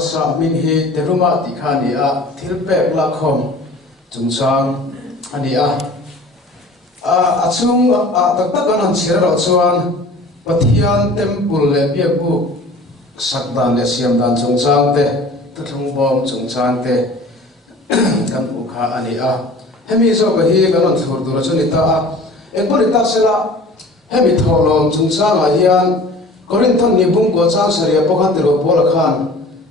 sa min hi teruma ti khani a thilpek la khom chungchang ani a achung tak tak an chira ro chuan Pathian temple le biaku sakdan le siamdan chungchang te thung bom chungchang te kan ukha ani a hemi so ba hi kan thur dur chuni ta a ekbori ta sela hemi tholom chungchang a hian Korinthon ni bung ko chang saria pokhan tero pola khan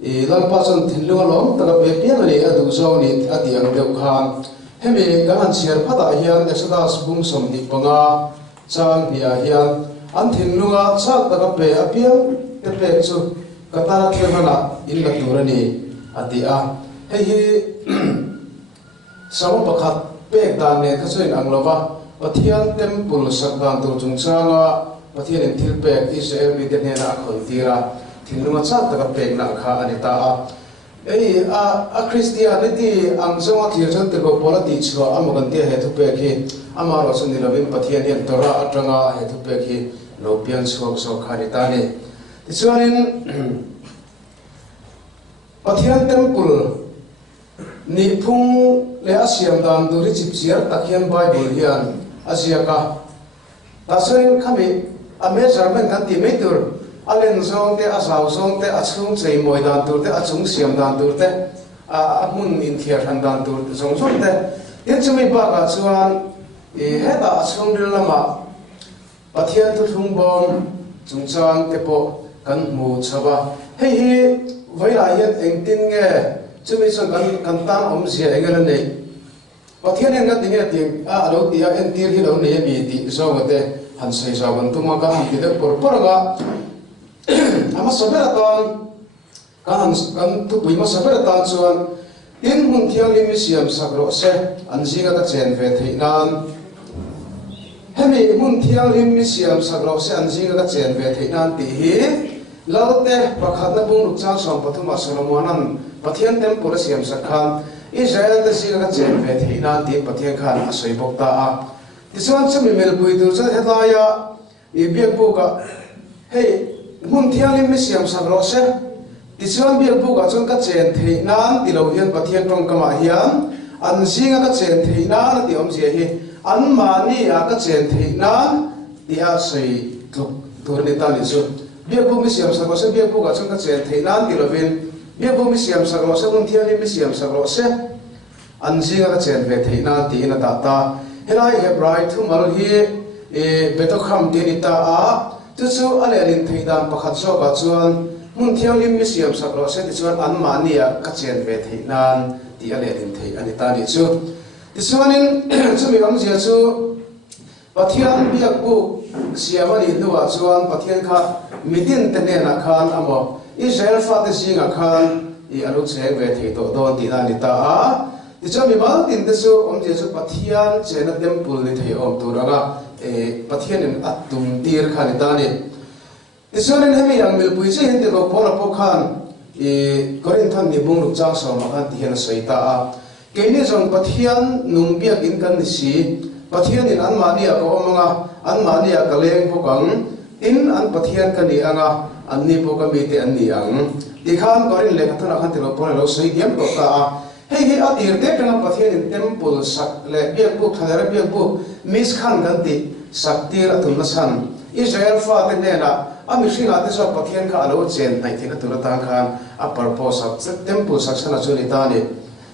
lalpa chan thinlu lom taka pe pian ani adu zo ni ati ang deu khan hemi kan share phata hian exodus bung som ni panga chang bia hian an thinlunga chak taka pe apiang te pe chu katara themana in la turani ati a hei saw pakhat pek dan ne ka chuin anglova Pathian temple sakdan tur chungchanga Pathian in thilpek Israel mi den hena khol tira thinlunga chak taka pek na kha ani ta a Christianity ang zonga thir chan te ko polati chwa amagan te he thu pek hi amaro chuni lovin Pathian in tora atanga he thu pek hi lo pian chok so khari ta ni tichuanin Pathian temple ni phung le asiam dan duri chipchiar takhian Bible hian asiaka tasain khami a measurement kan ti meter alen zong te asau zong te achung chei moi dan tur te achung siam dan tur te a mun in thiar han dan tur zong zong te tin chumi ba ka chuan heta achung ril lama Pathian tu thung bom chungchang te po kan mu chawa hei hi vaila hian engtin nge chumi so kan tam om sia engel nei Pathian en ga tinge ting a alo tia en tir hi lo nei mi ti so ngate han sei sa ban tuma ka ti de por ga ama sabera ton kan tu pui ma sabera tan chuan tin mun thiang lim siam sakro se an jinga ka chen ve thei nan hemi mun thiang lim siam sakro se an jinga ka chen ve thei nan ti hi laute pakhat na bung ruk chang som pathuma Solomonan Pathian temple siam sakhan Israel te jinga ka chen ve thei nan ti Pathian khan asoi bok ta a tichuan chumi mel pui tur cha hetaya i biak bu ka hei mun thiang lim siam sakro se tichuan biak bu ka chon ka chen thei nan ti lo hian Pathian tong kama hian an jinga ka chen thei nan ti om sia hi an mani a ka chen thei nan ti a sei tluk tur ni ta ni chu biak bu mi siam sakro se biak bu ka chon ka chen thei nan ti lovin biak bu mi siam sakro se mun thiang lim siam sakro se an jinga ka chen ve thei nan ti na ta ta helai hebrai thu mal hi betokham ti ni ta a chu chu ale alin thei dan pakhat so ka chuan mun thiang lim mi siam sakro se ti chuan an mani a ka chen ve thei nan ti ale alin thei ani ta ni chu tichuanin chumi am sia chu Pathian biak bu siamani nuwa chuan Pathian kha midin te ne na khan amo Israel fa te singa khan I alu cheng ve thei to don ti na ni ta a tichami mal tin te chu om je chu Pathian chena temple ni thei om turanga Pathian in atum tir khan ta ni tichuanin hemi yang mil pui che hin te lo pora po khan Korinthon ni bung ruk chang so ma khan ti hen sei ta a keini jong Pathian nung biak in kan ni si Pathian in an mani a ko omanga an mani a ka leng pokang in an Pathian ka ni anga an ni po ka mi te an ni ang ti khan korin le khathana khan te lo pora lo sei diam to ta a hei hi a tir te tanga Pathian in temple sak le biak bu thadara biak bu mis khan kan ti sak tir atum na san Israel fa te ne na ami singa te so Pathian ka alo chen nai thina tur ta khan a purpose of temple saksana chuni ta ni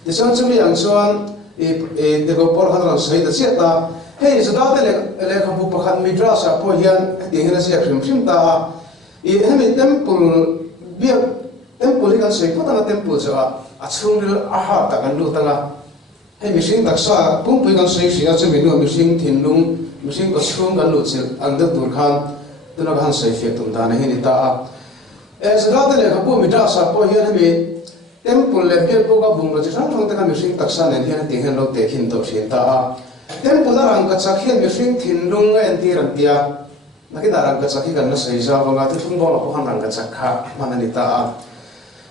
ti sang chumi ang chuan de go por khan sei da cheta hei zada te le khapu pakhan midrasa po hian ding na sia khrim khrim ta hemi temple biak temple kan sei phata na temple cha achung ri a ha ta kan lu ta nga hei mishing taksa pung pui kan sei sia chumi no mishing thinlung mishing ko chung kan lu chil ang da tur khan tuna kan sei fe tum da na heni ta zada te le khapu midrasa po hian hemi temple le biak bu ka bung lo chi thang thang ta kan mishing taksa nen hian ti hen lo te khin to shin ta a temple la rang ka chak hian mishing thinlung en ti ran tia nakita rang ka chak hi kan na sei za wanga ti thung bo la po han rang ka chak kha manani ta a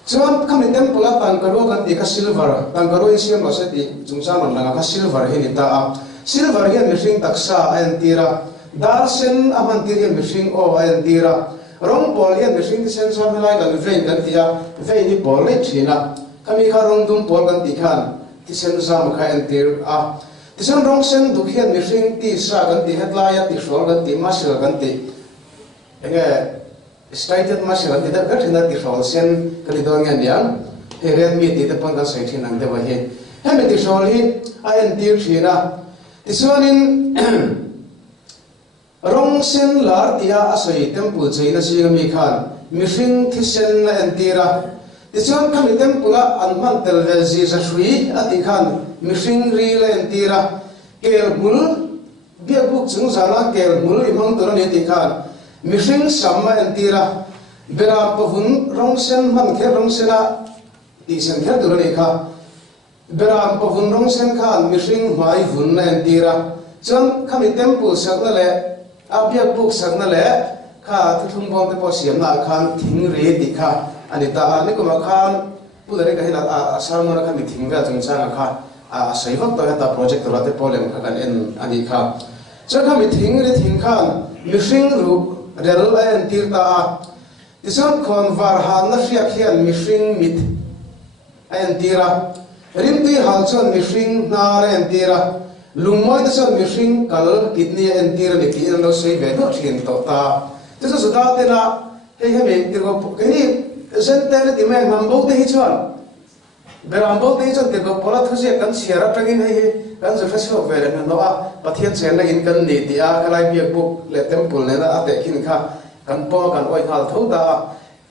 chuan kami temple la tang karo kan ti ka silver tang karo in siam lo se ti chungcha man langa ka silver hi ni ta a silver hian mishing taksa en tira dar sen aman ti hian mishing o en tira rong bol hian mihring ti sen sam lai kan vein kan tia vein ni bol nei thina kami kha rong dum bol kan ti khan ti sen sam kha en tir a ti sen rong sen du hian mihring ti sa kan ti hetlai a ti rol kan ti masel kan ti enge stated masel kan ti da thina ti rol sen kali don ngan yang he red mi ti da pang kan sai thin ang de wa he he mi ti rol hi a en tir thina ti sonin rong sen lar tia asoi temple chaina sigami khan mihring thi sen na en tira ti chuan khami temple an man tel vel ji za hrui ati khan mihring ri la en tira kel mul bia buk chung zana kel mul imang tur ani ti khan mihring samma en tira bera pahun rong sen man khe rong sena ti sen khe tur ani kha bera pahun rong sen khan mihring mai hun na en tira chuan khami temple sakna le abia buk sakna le kha thum bom te po siam na khan thing re ti kha ani ta ani ko ma khan pudare ka hila asarmo na khan thing ga chung changa kha a saivak to ta project to te polem kha kan en ani kha cha kha mi thing re thing khan mihring ru rel la en tir ta a tisan khon var han na ria khian mihring mit en tira rim ti hal chon mihring na re en tira lungmoi ta son mihring kal kidney en tira ni ti no sei ve do thin to ta te so da te na he he me ti ko ni center ti me mam bo te hi chon beram bo te hi chon te ko pola those kan siara tangin he kan so faso ve na no a pathian chen na in kan ni ti a kalai bi book le temple ne na ate kin kha kan po kan oi hal tho da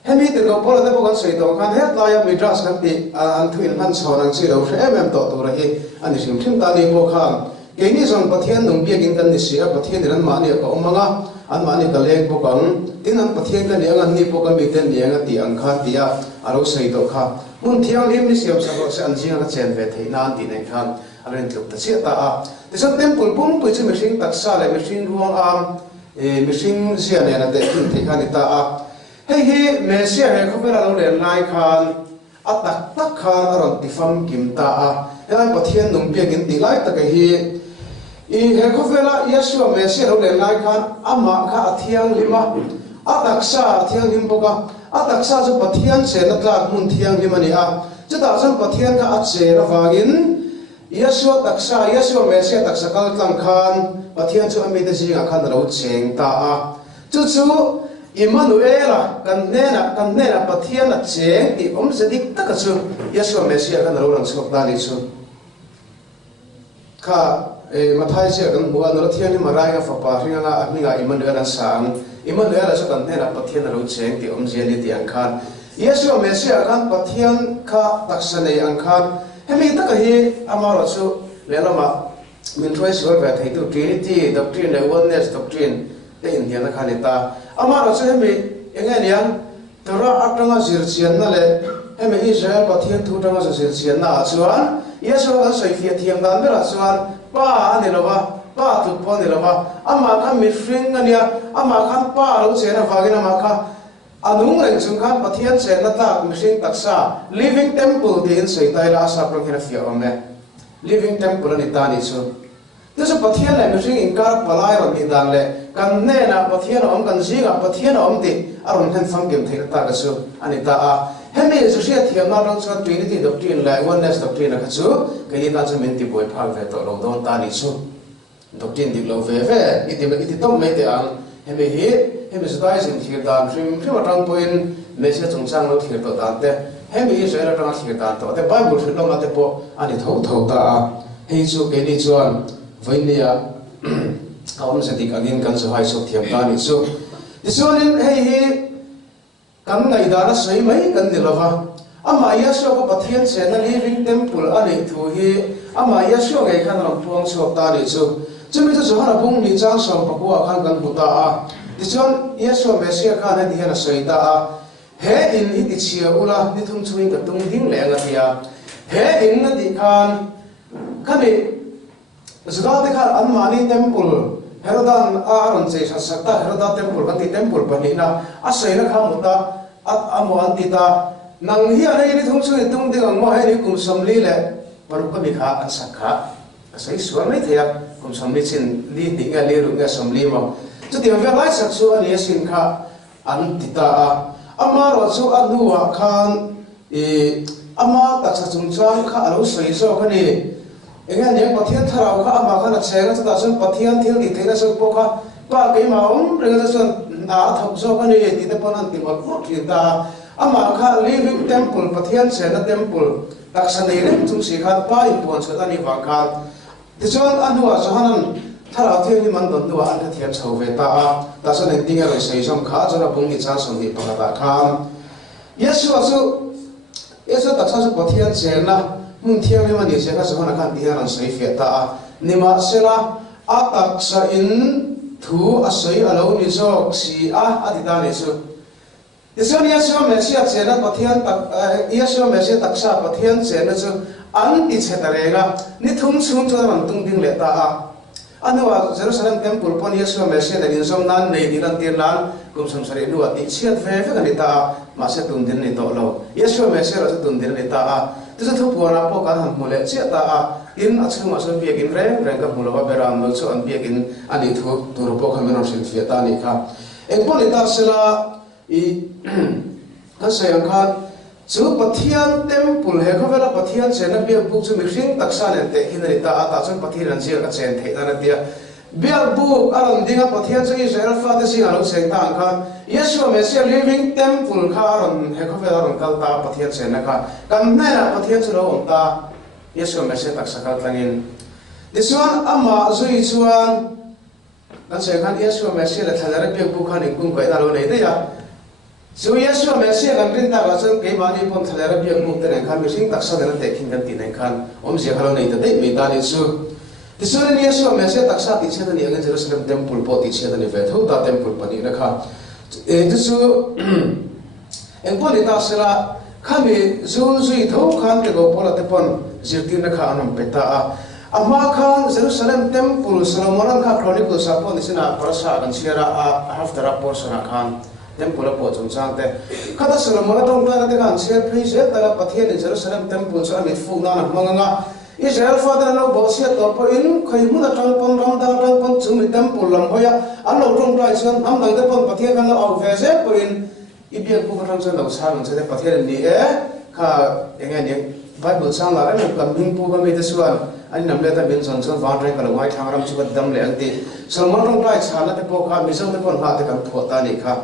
he mi te ko pola te ko kan sei to kan he la ya midras kan ti an thuin han so nang chi lo em to to ra hi ani sim thim ta ni po khan ke ni zong pathian nong bi gin kan ni sia pathian ran ma ni ko manga an ma ni ka lek po kan tin an pathian kan ni ang ni po kan mi ten ni ang ti ang kha ti a aro sei to kha mun thiang lim ni siam sa ko se an jinga ka chen ve thei na an ti nei khan aren tluk ta che ta a ti san temple pum pu chi machine taksa le machine ruang am machine sia ne na te tin thei khan ta a hei hi mesia he khopera lo le lai khan atak tak khan aron ti fam kim ta a ai pathian nong bi gin ti lai ta ka hi I he khofela Yeshua Mesia lo le lai khan ama kha athiang lima ataksa athiang lim boka ataksa zo pathian se na tlak mun thiang lim ani a chata san pathian ka ache ra wagin Yeshua taksa Yeshua Mesia taksa kal tlang khan pathian chu ami te jinga khan ro cheng ta a chu chu Emmanuela kan nena pathian a cheng ti om se dik taka chu Yeshua Mesia kan ro lang sok da ni chu kha mathai se kan buwa no thian ni marai ga fa pa ringa nga aminga Emmanuel sang Emmanuel so kan nena pathian ro cheng ti om je ni ti ang khan Yeshua Mesia kan pathian kha taksane ang khan hemi ta ka hi amaro chu lelama min thoi sor va thei tu Trinity doctrine le oneness doctrine te India na khanita amaro chu hemi engenian tora atanga zirchian na le hemi Israel pathian thu tanga zirchian na chuan Yeshua kan soi thia thiam dan bera chuan pa ani lova pa tu po ni lova ama kha mi fring ania ama khan pa lo chena wagin ama kha anung reng chung khan pathian chena ta mihring taksa living temple din sei tai la sa pro khera fia omne living temple ni ta ni chu tesa pathian la mihring inkar palai ron ni dan le kan ne na pathian om kan jinga pathian om ti aron khan fam gem thei ta ga chu ani ta a hemi Jesusia thiam na rong chuan Trinity doctrine la oneness doctrine ka chu ke ni ta chu min ti boy phal ve to lo don ta ni chu doctrine dik lo ve ve iti tom me te ang hemi hi hemi zdai sin thir dan hrim atang poin message chung chang lo thir to dan te hemi Israel atang thir dan to te Bible thir lo ma te po ani tho ta a hei chu ke ni chuan voinia kaun se dik angin kan so hai so thiam ta ni chu ti chuan hei hi kan ngai dana sei mai kan dilova ama Yeshua ko pathian se na living temple ani thu hi ama Yeshua ngai khan ram puang chok ta ni chu chumi chu hana bung ni chang som pakua khan kan buta a ti chon Yeshua Mesia khan ni hana sei ta a he in hi ti chia ula ni thum chuin ka tung ding le nga tia he in na ti khan khani zga te khan an mani temple Herodan Aaron che sakta Herodan temple kan ti temple pani na asai na khamuta at amo antita nang hi anai ni thum chu tung ding ang mo he ni kum samli le paru ka mi kha an sakha asai suar mai thea kum samli chin li dinga li ru nga samli mo chu ti ve lai sak chu ani sin kha an tita ama ro chu anuwa khan ama taksa chungchang kha alo sei zo khani enga ne pathian tharau kha ama khana chenga cha sun pathian thil di theina so po kha pa ke ma renga sun na thok zo khani ti te ponan ti ma ko ti ta ama kha living temple pathian chena temple taksa nei re chung si kha pa impon cha ni wa kha ti chuan anuwa chahanan tharau thil ni man don nuwa an ka thiam chho ve ta ta san ne tinga re sei som kha chana bung ni cha som ni pa ta kha yesu asu Yesu taksa su pathian chena mun thiam ni mani chena so na kan tihan sei fe ta nima sela a taksa in thu a sei alo ni so si a adita ni su Yesu mesia chena pathian tak Yesu mesia taksa pathian chena chu an ti chetarenga ni thum chum chu ran tung ding le ta anuwa Jerusalem temple pon Yesu mesia da in som nan nei diran tir lan kum sam sari nuwa ti chiat ve ve kan ta ma se tung din ni to lo Yesu mesia ra tung din ni ta tu sa thu puara po kan han mole chiat ta in achhu ma so biakin re ka mulo ba beram no chu an biakin ani thu tur po khamen on sin fia ta ni kha ekpon ta sela I kan sayang khan chu pathian temple he khovela pathian chena bia buk chu mi hring taksa ne te hinari ta ata chu pathian chi ka chen thei ta na tia bia buk aron dinga pathian chu Israel fa te sing alo seng ta khan Yesu mesia living temple kha aron he khovela aron kal ta pathian chena kha kan na pathian chu ro ta Yesu mesia taksa kal tlangin this one ama zui chuan kan sayang khan Yesu mesia la thalara bia buk khan ingkung ko ina lo nei de ya So Yesu mesia kan rinta ka chung ke mani pon thalera biak buk ten khan mishing taksa den te khin kan tin khan om je khalo nei ta dei me ta ni su tisun Yesu mesia taksa ti chena ni ang Jerusalem temple po ti chena ni ve tho ta temple pani na kha tisu en pon ta sela khami zu zui tho khan te go pola te pon zirtin na kha anam peta ama khan Jerusalem temple Solomon kha chronicles apon isina parasa kan sira after rapport sana khan temple po chung changte kada Solomon tong ta de kan share place ta pathian Jerusalem temple so amit fu na manga Israel father no bosia to po in khoi mun tang pon ram dang tang pon chung temple lam hoya allo tong ta chen am dang de pon pathian kan au ve se po in ibia ku kan chen no sa ng se de pathian ni kha enga ni Bible sang la ram kam hing pu ba me de suan ani nam le ta bin son son van re kan wai thang ram chu dam le anti Solomon tong ta chana te po kha mi so te pon ha te kan tho ta ni kha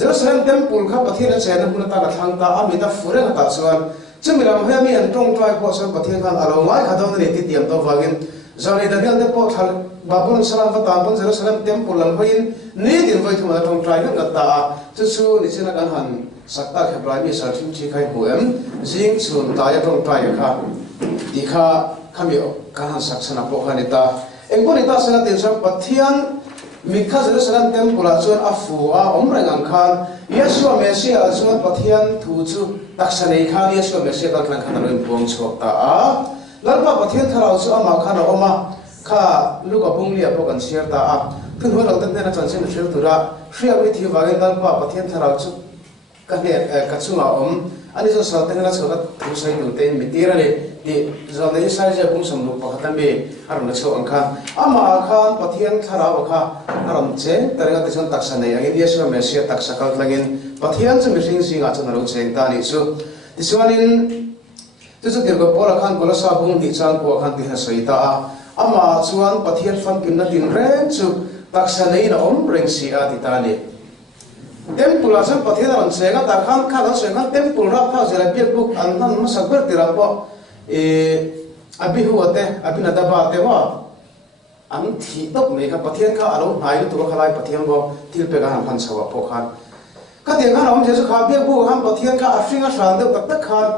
Jerusalem temple kha pathian chena mun ta ka thang ta amita fure ta chuan chumiram he mi an tong trai po so pathian khan alo mai kha dong ni ti tiam to wagin zani da gel de po thal babun salam va ta pon Jerusalem temple lam hoin ni din voi thuma tong trai ka ta chu chu ni chena kan han sakta khaprai mi sa thim chi khai huam jing chun ta ya tong trai kha ti kha khamio kan han saksana po kha ni ta engko ni ta sena tin sa pathian Mikha Jerusalem temple chuan afu a omrengang khan Yesu mesia chuan pathian thu chu taksanei khan Yesu mesia kal khan khan rin pong chok ta a lalpa pathian tharau chu ama khan oma kha luka punglia po kan share ta a thun ho lal ten na chansin share tura share wi thi wagen lalpa pathian tharau chu ka ne ka chunga ani so sa ten na chona thu sai du ten mi tira le ti zo ne sai je bung sam lu pa khatan be aram na chho ang khan ama khan pathian tharau kha aram che taranga te chon taksa nei ang Yesu mesia taksa kal tlangin pathian chu mi hring singa chon ro cheng ta ni chu tisuanin chu chu dirgo pola khan kolasa bung ni chang ko khan ti ha sai ta ama chuan pathian fan pin na tin ren chu taksa nei na reng si a ti ta ni temple asan pathian an chenga ta khan khan chenga temple ra kha jela biak buk an han ma sakber tira po abi huate abi na daba te wa an thi dok me ka pathian kha alo nai tu kha lai pathian go til pe ga han phan chawa po khan ka te ga ram je su kha biak buk han pathian kha afringa san de tak tak khan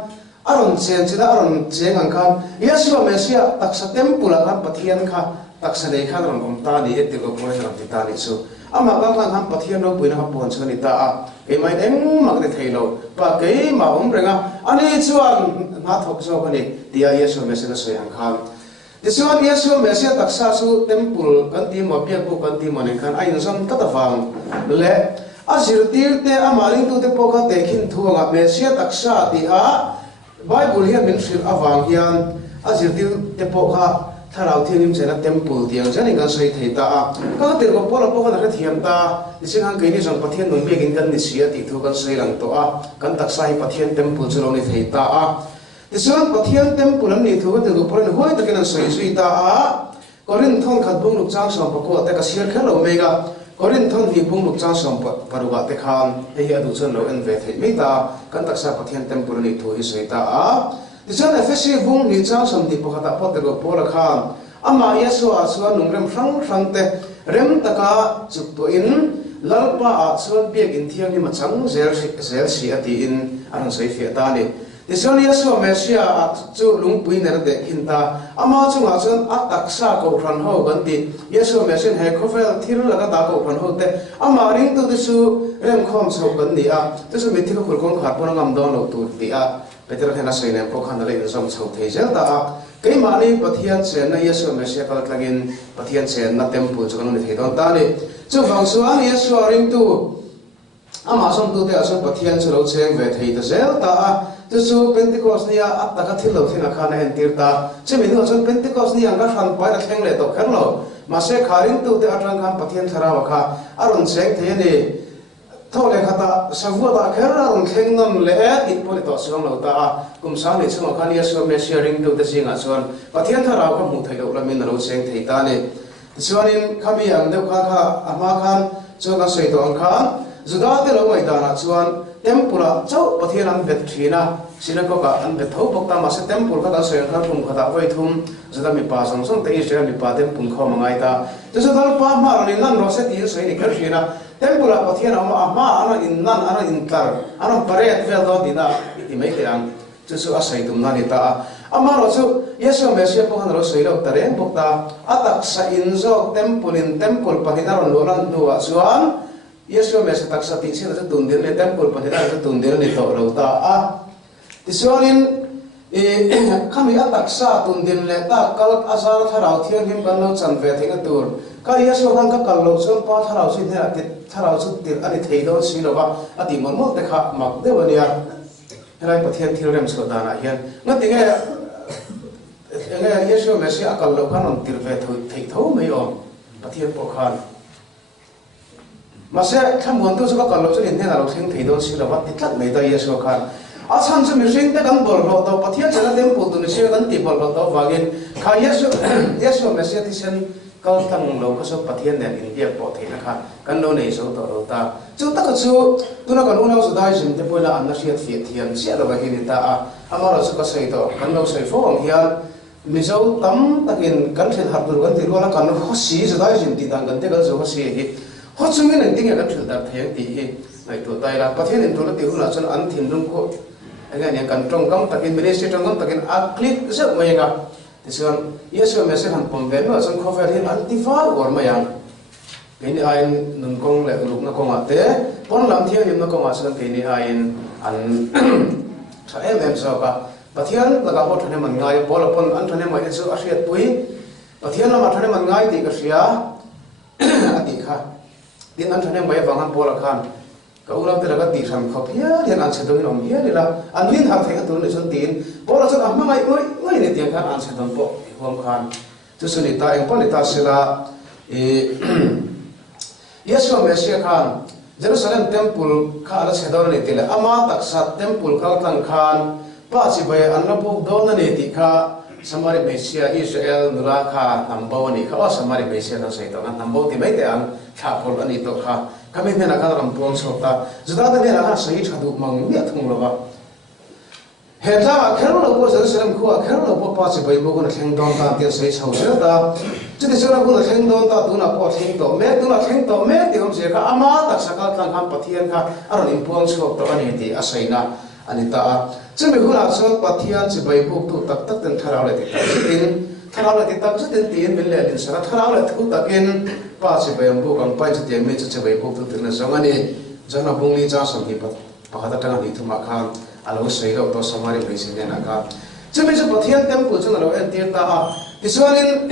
aron chen chida aron cheng ang khan Yesu mesia taksa temple khan pathian kha taksa nei khan ram om ta ni etti go pore ram ti ta ni su ama ka khan han pathian no puina ha pon chani ta a ke mai eng mak de thailo pa ke ma renga ani chuan na thok so khani tia Yesu mesia na soyang khan tisuan Yesu mesia taksa su temple kan ti mo biak bu kan ti mo nen khan ai sam ta wang le azir tir te amaling tu te po kha te khin thuanga mesia taksa ti a Bible hian min shil awang hian azir tir te po kha tharau thianim chena temple tiang jani kan sei thei ta ka te ko pola po kan ra thiam ta ising hang keini jong pathian nong begin kan ni sia ti thu kan sei lang to a kan tak sai pathian temple chu lo ni thei ta a tisan pathian temple an ni thu te ko pola hoi ta kan sei sui ta a korin thong khat bung luk chang som ko te ka siar khalo mega korin thong hi bung luk chang som paruga te khan he ya du chon lo en ve thei me ta kan tak sa pathian temple ni thu hi sei ta a tisan FSC bung ni chang som ti pokhata pot ko pola khan ama yesu a chuan nungrem hrang te rem taka chuk to in lalpa a chuan biak in thiang ni ma chang zel si ati in an sei fia ta ni tisan yesu mesia a chu lungpui ner de hinta ama chunga chuan a taksa ko ran ho kan ti yesu mesia he khovel thil la ka da ko ran ho te ama ring tu su rem khom chho kan ni a tu su mithi ko khul kong khat pon ngam don lo tu ti a Peter hena sei ne po khan le in som chho thei zel ta a cái mà này pathian sen na yesu mesia kal tlagin pathian sen na temple chu kan ni thei don ta ni chu wang suan yesu ring tu ama som tu te aso pathian chu lo cheng ve thei ta zel ta a tu su pentecost nia atta ka thil lo thinga khana en tir ta chemi no chon pentecost nia nga ran pai la thleng le to khan lo ma se kharin tu te atang khan pathian thara wa kha aron cheng thei ni thole khata savua da khera ron thleng non le ti poli to song lo ta kum sa ni chunga khan yesu mesia ring tu te singa chuan pathian thara ko mu thei lo lamin ro cheng thei ta ni chuanin khami ang deuh kha kha ama khan chunga sei to ang khan juda te lo mai da na chuan tempura chau pathian an bet thina sinagoga an bet tho bok ta ma se tempul kha da sei khan kum kha da voi thum juda mi pa song song te israel mi pa tempul kho mangai ta chu dal pa ma ron nan ro se ti sei ni kar thina tempura pathian ama ana in nan ana in tar ana paret vel do dina iti mai te ang chu su asai tum na ni ta ama ro chu yesu mesia po han ro sei lo tare bok ta atak sa in zo tempul panina ron lo ran duwa chuan yesu mesia tak sa ti sin sa tun din le tempul panina sa tun din ni to lo ta a ti chuanin kami atak sa tun din le ta kal azar tharau thian him kan lo chan ve thinga tur ka yesu han ka kal lo chon pa tharau sin ne ati tharau chu tir ani thei do si lo ba ati mon mo te kha mak de wania rai pathian thil rem so dana hian na tinga yesu mesia kal lo kan on tir ve thei tho mai om pathian po khan mà sẽ tham muốn tôi sẽ có cần lúc cho đến thế nào sinh thì tôi sẽ là bắt tít lắc mấy tay yesu khan à sang cho mình sinh tới gần bờ lò tàu bắt hiện là tem phụ tôi sẽ gần tìm bờ lò tàu vàng khai yesu mà sẽ thì sinh câu thằng lâu có số bắt hiện này in việc bỏ thì là khan gần lâu này số tàu lâu ta chú tất cả chú tôi nói gần lâu nào rồi dìm thì bây là anh nó sẽ thiệt thiện sẽ là vậy thì ta à mà rồi sẽ có xây tàu gần lâu xây phố ông hiền mình số tắm takin gần thiệt hạt rồi gần thì luôn là gần nó xí rồi dìm thì đang gần thế gần rồi có xí thì họ chung cái này tiếng cái chuyện đặc thế thì này tụi tay là bắt hiện tụi nó tiêu là cho ăn thìn luôn cô anh em cần trồng công takin mình sẽ trồng công takin click rất mấy ngà thì sao yesu mà sẽ hành phong về mà xong không phải hiện antifa or mấy ngà cái này ai nung công lại lúc nó công thế bọn làm thiêu nhưng nó công xong cái này ai ăn em sao cả bắt hiện là các bọn thằng mình ngay bỏ là bọn ăn thằng mình sẽ ăn hết tuổi bắt hiện là mà thằng mình ngay thì cái gì á thì khác tin an thane mai wangan pola khan ka ulam te laga ti ram khop ya den an se dong nom ya la an lin ha thai tu ne son tin pola son amma ngai ngai ne tiang khan an se dong po hom khan tu suni ta eng pon ta sila yesu mesia khan jerusalem temple kha ala se dong ne ti la ama taksa temple kal tang khan pa chi bai an na pok don ne ti kha samari mesia israel nula kha nambo ni kha samari mesia na sai to nambo ti mai te an kha pol ani to kha kami ne na kha ram pon so ta juda da ne na kha sai thadu mang ni thung lo ba he ta khero lo ko jerusalem khu khero lo pa chi bai mo ko na theng don ta ti sai chau se ta chu ti sura ko na theng don ta tu na po theng to me ti hom se kha ama tak sakal tang ham pathian kha aron impon so to ani ti asaina anita chumi hula so pathian chi bai buk tu tak tak ten tharau le ti tin tharau le ti tak chu ten tin min le din sara tharau le thu takin pa chi bai buk ang pai chu te me chu bai buk tu tin zong ani jana bungli cha som hi pat pakata tang ni thuma khan alo sei lo to samari bai sin na ka chumi chu pathian temple chu na lo en tir ta a tisuanin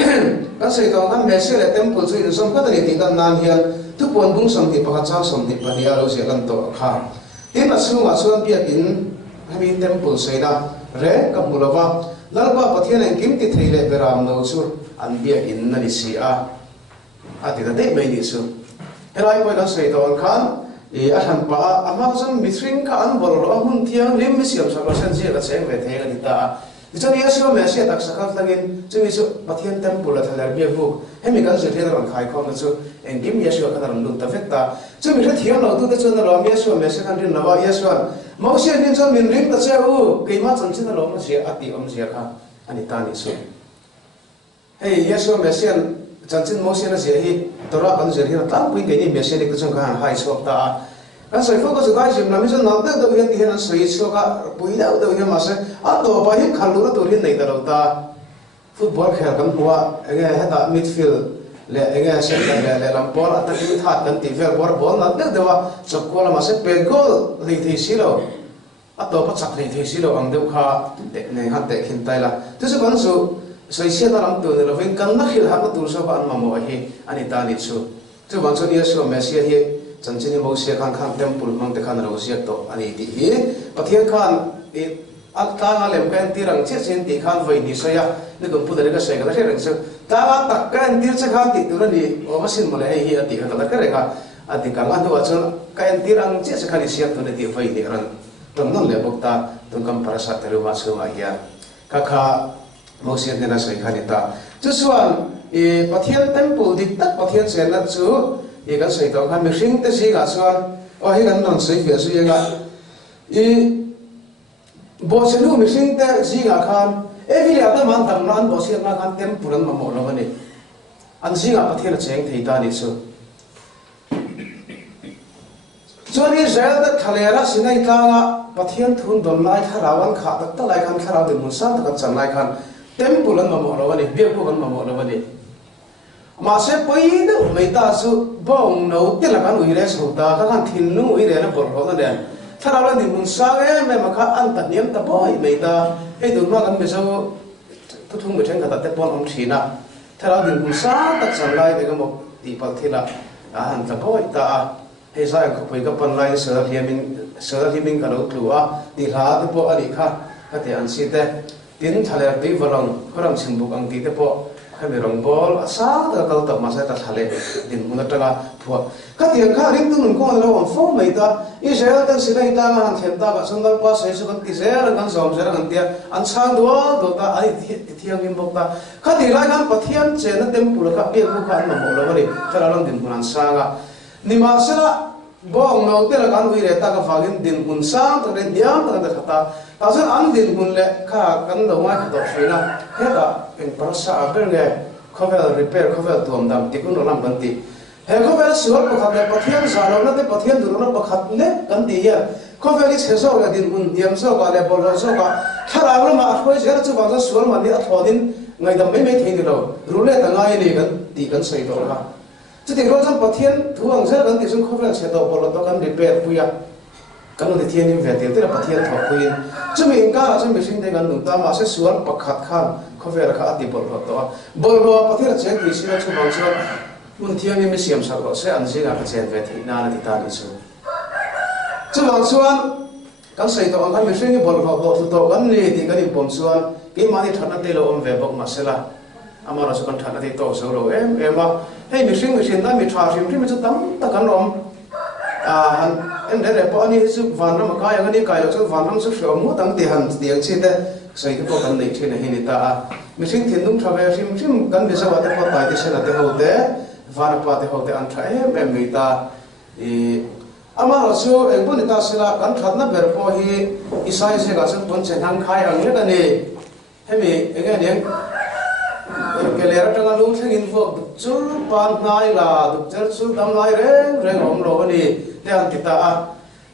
kan sei to kan me se le temple chu in som ka ta ni ti kan nan hian tu pon bung som ti pakha cha som ti pa ni alo se kan to kha tin na sunga chuan biakin hemi temple seina re ka mulova lalpa pathian ang kim ti thei le beram no chu an bia in na ni si a ati da dei mai ni su helai poi na sei don khan e a han pa ama zan mithring ka an bol ro hun thiang lim mi siam sa sen je ka cheng ve the ga ni ta Jadi Yesus Mesias tak sakal lagi, jadi Yesus pathian temple lah terlalu biagu. Hemi kan sudah orang khai kau macam engkim Yesus kan orang lung tafeta. Jadi mereka tiang lalu tu tu orang Yesus Mesias kan dia nawa Yesus. Mau siapa ni macam minring tak tahu, kemat janji orang Mesias ati orang Mesias kan, anita ni so. Hei Yesus Mesias janji mau siapa sih? Torah kan jadi orang tahu pun ini Mesias itu macam kan hai sok ta. Kan saya fokus juga sih, namun saya nanti tu yang tiada saya suka punya tu yang masih atau apa yang kalau tu yang naik terus ta football खेल kan huwa, enggak ada midfield, enggak center, lampol atau kita hat kan tivel ball nanti tu apa sekolah masih pegol liti silo atau apa cak liti silo ang tu kah nih hat kintai lah, tu sekarang so saya siapa dalam tu lepas kan nak hilang tu so kan mamu ahi anita ni so, tu bangsa dia so Mesias dia janji ni mau siapkan kan temple mang tekan rawat siap tu ani di pathian kan Akta ngalem kan tirang cecen ti kan vai ni saya ni gumpu dari ka saya kata saya rasa tawa takkan tir cekhat ti tu ni o masin mulai hi ati kata kereka ati kangan tu acan kan tirang cecen sekali siap tu ni ti vai ni ran tonton le bokta tungkam parasat terima semua ya kakak mau siap ni nasi kanita sesuan pathian temple di tak pathian senat su kan saya tahu kan mixing tu sih kasuan oh hi kan non saya biasa ya kan Bosenu missing te zinga khan every other month tam ran bosia na khan tempuran ma mo lo ni an zinga pathian cheng thei ta ni so choni zel da thalera sinai tanga pathian thun don lai tharawan kha tak ta lai khan khara de mun sa ta chan lai khan tempuran ma mo lo ni be ko kan ma mo lo ni ma se poi de mai ta su bong no te la kan ui re so ta khan thin nu ui re na bor ho na Tharawan di munsang memang anta niam tapoy meida itu rumah kan besok tutung beceng kata tepon Cina tharawan di munsang tak sangai dengan mau tipal thila tapoy ta saya kapoi kapan lain serat himin kalau keluar di lah tepo adikah kata ansite tin thaler di warang orang simbuk ang di tepo kami rongbol asal kalau tak masa tak thale din muna tanga phua katiang kha ring tu nun ko la wan fo mai ta Israel tan sinai ta han them ta ka sandal pa sai su kan ti zer kan som zer kan tia an sang do ta ai thiang im bok ta khati lai kan pathian che na tempul ka pe ku kan ma mo lo ni thara lang din kunan sanga ni ma sala bong no te la kan wi re ta ka fagin din kun sang ta ren diam ta ta khata ta san an din kun le kha kan do ma kha do suina he ta en parasa aper nge khovel repair khovel tuam dam ti kun lam ban ti he khovel suar pakhat le pathian zalo na te pathian dur na pakhat le kan ti ya khovel is heso ga din kun diam so ga le bol so ga thara ro ma khoi zer chu ba so suar man ni a thodin ngai dam mai mai thein lo ru le ta ngai ni kan ti kan sei do ha chu ti ro jam pathian thuang zer kan ti sun khovel che do bol to kan repair puya kan ni thian in ve te te pathian tho puin chu mi ka chu mi sing de kan nu ta ma se suar pakhat khan khovel kha ati bol to bol pathian che ti sina chu ba chu mun thiang ni mi siam sa ro se an jinga ka chen ve thi na na ti ta ni chu chu ba chuan kan sei to an kan mi sing ni bol to kan ni ti kan in pom chuan ki ma ni thana te lo om ve bok ma sela amara so kan thana te to so ro ma hei mi sing na mi tha sim mi chu tam ta kan rom han em để bỏ đi sự van nó mà cái anh đi cái lo van nó sự sửa mua tăng tiền hàng tiền chi thế xây cái bộ cần này chi này hình ta mình xin tiền đúng travel sim cần bây giờ vậy có tài thì sẽ là thế hậu thế van apa thế hậu thế anh thấy em người ta ama rasu em pun kita sila kan khatna berpo hi isai se ga sun pun chen hang khai ang ne ni hemi enga ne kelera tanga lu thengin vo chul pan nai la duk cher chul dam lai reng om lo ni te an kita a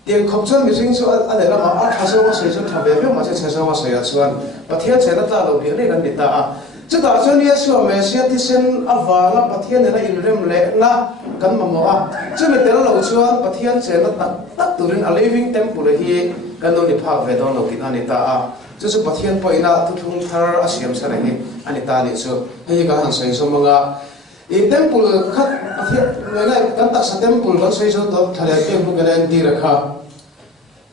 tiang khop chan mi sing so a le la ma a thaso ma se chun thabe be ma se cheso ma se ya chuan pathian che na ta lo bi ne kan ni ta a chu ta chuan ye su me sia ti sen awala pathian ne na in rem le na kan ma mo a chu mi tel lo chuan pathian che na tak turin a living temple hi kan no ni phak ve don lo ti ani ta a chu chu pathian po ina tu thung thar a siam sa hi ani ta ni chu hei ka han sai so manga temple khat pathian ngai kan tak sa temple kan sai so to thale temple kan ti rakha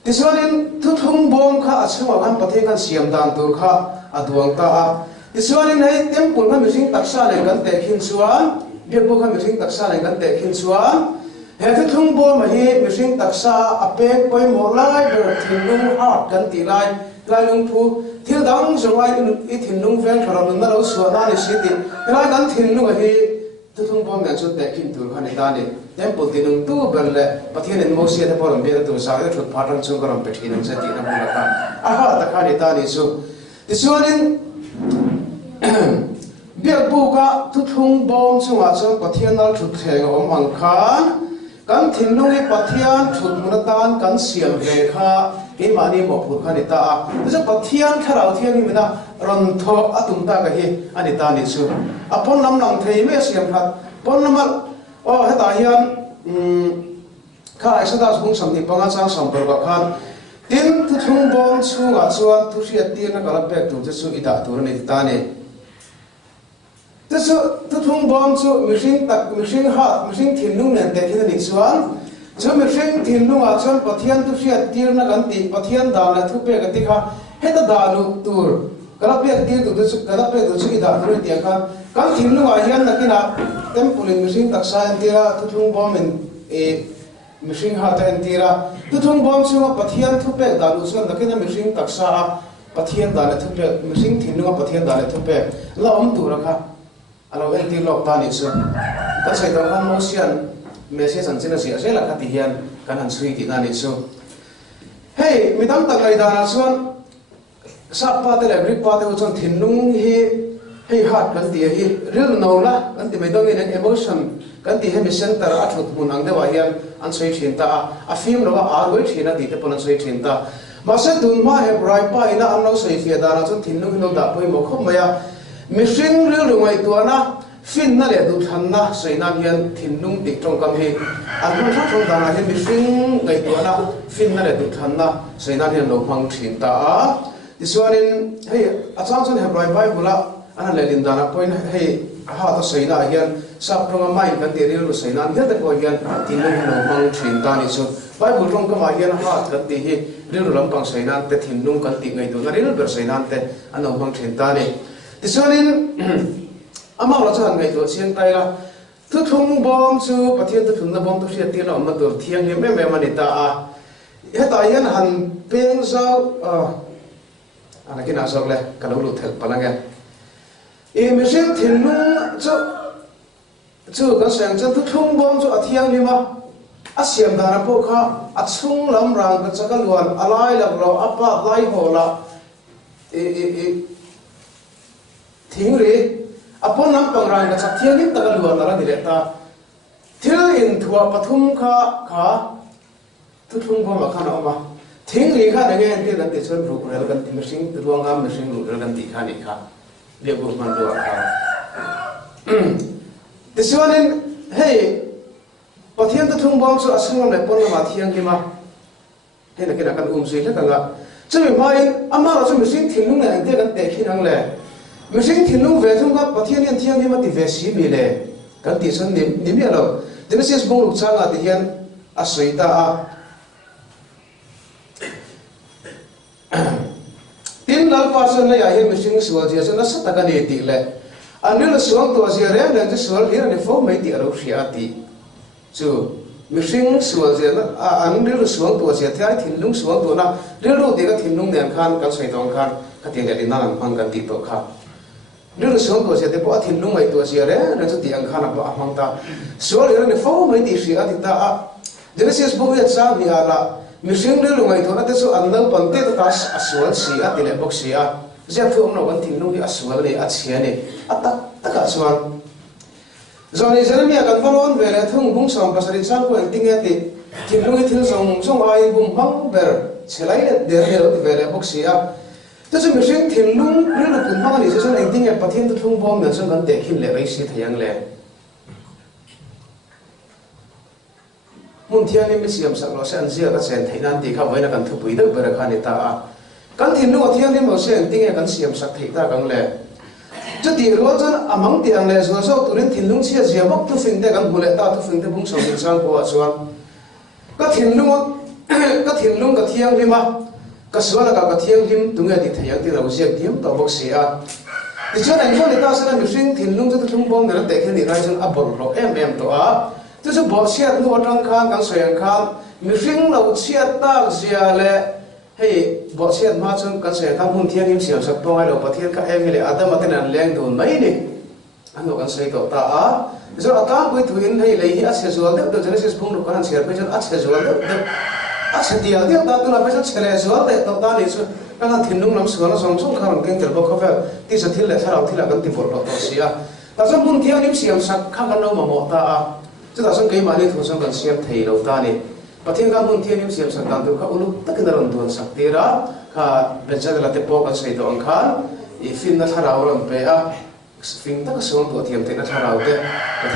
Tisuanin thu thung bom kha achunga kan pathe kan siam dan tur kha aduang ta a tisuanin hei temple kan mihring taksa le kan te khin chuan biakbu kan mihring taksa le kan te khin chuan he thu thung bom hi mihring taksa apek poi mo lai ber thinlung hat kan ti lai lai lung phu thil dang zongai i thinlung vel tharam na lo suana ni siti lai kan thinlung hi thu thung bom na chu te khin tur khan ta ni temple tinung tu berle pathian en mosia te polam be tu sa thut phatang chung karam pe thinung se ti na mula ka aha ta khani ta ni chu tisuanin biakbu ka thu thung bom chunga chuan pathian nal thut theng om ang khan kan thinlung hi pathian thut munatan kan siam ve kha ke mani mo phur khani ta a chu pathian tharau thiang ni na ron tho atum ta ka hi ani ta ni chu apon nam nang thei me siam phat pon namal o heta hian kha aisada sung samni panga chang samper ba khan tin thu thung bom chunga chuan thu riat tir na kala pek tu chu ida tur ni ta ni chu thu thung bom chu mihring hat mihring thinlung nen te khin ni chuan chu mihring thinlung a chuan pathian thu riat tir na kan ti pathian da na thu pe ka ti kha heta da lu tur kala pek tir tu chu kala pek tu chu ida tur ti kha kan thinlung a hian na kina temple mihring taksa en tira thu thung bom en mihring hat en tira thu thung bom chu pathian thu pe da lu chuan na kina mihring taksa pathian da na thu pe mihring thinlung a pathian da na thu pe la om tur kha alo en ti lok ta ni chu ta sai dong han mo sian message an china sia sela khati hian kan han sui ti na ni chu hey midang tak ai da na chuan sa pa te le brik pa te chuan thinlung hi hei hat kan ti hi real no la kan ti mai dong in emotion kan ti he center a thut mun ang dewa hian an soi thin ta a film lo a roi thina ti te pon an soi thin ta ma se dun ma he rai pa ina an lo soi fia da na chuan thinlung lo da poi mo khop maya mihring ril rungai tuana fin na le du than na soina hian thinlung tik tong kam hi an hon thak thong dana hian mihring ngai tuana fin na le du than na soina hian lo phang thin ta a tisuanin hei achang chon hebrai bible ana le lin dana point hei ha ta soina hian sap ronga mai kan ti ril lu soina hian te ko hian thinlung lo phang thin ta ni chu bible tong kama hian ha kan ti hi ril lampang soina te thinlung kan ti ngai du na ril ber soina te an lo phang thin ta ni tisuanin ama la chan ngai to siang tai la thu thung bom chu pathian thu thung na bom tu ria ti la ma tur thiang he me mani ta a he ta hian han peng zau ana kina sok le kalau lu thel palanga e me se thinlung chu ka sang chan thu thung bom chu athiang ni ma a siam dara po kha a chung lam rang ka chakaluan alai la ro apa lai ho la thing re upon nam pangrang ka chathian ni taka luan ala dileta thil in thua pathum kha thu thung bom kha na ma thing ri kha nge en ke dan te chon ru rel kan tim sing ruanga me sing ru rel kan ti kha ni kha le bu man ru kha tisuanin hey pathian thu thung bom chu asung le pon ma thiang ki ma he na ke na kan sui le ka nga chumi mai ama ra chu me sing thilung ne an te kan te khinang le mihring thinlung ve thung ka pathian hian thiang ni ma ti ve si mi le kan ti san ni mi alo genesis bong luk changa ti hian a soita a tin lal pa san le ya hian mihring sual ji san sa ta ka ni ti le anil suang to ji re le ji sual hi ni fo mai ti aro ria ti chu mihring sual ji na anil suang to ji thai thinlung suang to na rilu ti ka thinlung ne khan kan soi tong khan ka ti le na lang phang kan ti to kha rilu suang to ji te po thinlung mai to ji re na chu ti ang khan ba amang ta sual hi ni fo mai ti ria ti ta a genesis book ya cha mi ala mihring rilu mai to na te chu an lo pan te ta sual si a ti le bok si a zia thu om no kan thinlung hi asual le a chhia ni ata taka chuan zoni jeremia kan falon vele thung bung som pasari chang ko ting ati thinlung hi thil song ai bum hang ber chelai le der he ro vele bok sia to chu mihring thinlung rilu kun hang ni chu eng ting e pathian tu thung bom na chu kan te khin le rai si thayang le mun thian ni mi siam sak lo san zia ka chen thainan ti kha voina kan thu pui de ber kha ni ta a kan thinlung thian ni mo se eng ting e kan siam sak thai ta kang le chu ti ro chon amang ti ang le so turin thinlung chia zia bok tu fing te kan bule ta tu fing te bung som ni sang ko chuan ka thinlung cái thiền lung cái thiêng đi mà cái số là cái thiêng lim tụi người thì thấy thì lâu xem thiêng tao bốc xì à thì cho nên cho người ta sẽ làm việc riêng thiền lung cho tôi không bông để nó để cái này ra cho áp bổ rồi em to à tôi sẽ bỏ xe nó trong khăn cái sợi khăn việc riêng lâu xe ta xe lệ hay bỏ xe mà trong cái sợi khăn hôn thiêng im xiêm sập bông hay là bỏ thiêng các em như là adam mà tên là lên đồ mấy đi anh nói cái sợi to ta à rồi ở các cái thuyền hay lấy hết xe rồi đấy tôi sẽ phun được cái hàng xe bây giờ xe rồi đấy sẽ đi ở đây ta tôi làm bây giờ xe rồi đấy tao ta đi rồi các anh thiên nung làm sửa nó xong xong khang kinh tế bốc khóa thì sẽ thiếu lại thay đầu thì là cái tiền bột bột xí à ta xong muốn theo những xiêm sắc khang cái đâu mà một ta à chứ ta xong cái mà đi thu xong cần xiêm thầy đầu ta đi và thiên các muốn theo những xiêm sắc càng từ các ulu tất cả là tuần sắc tê ra cả bây giờ là tiếp bốc cái xây đồ anh khán phim nó thay đầu làm về à phim tất cả số tuổi thiêm thì nó thay đầu thế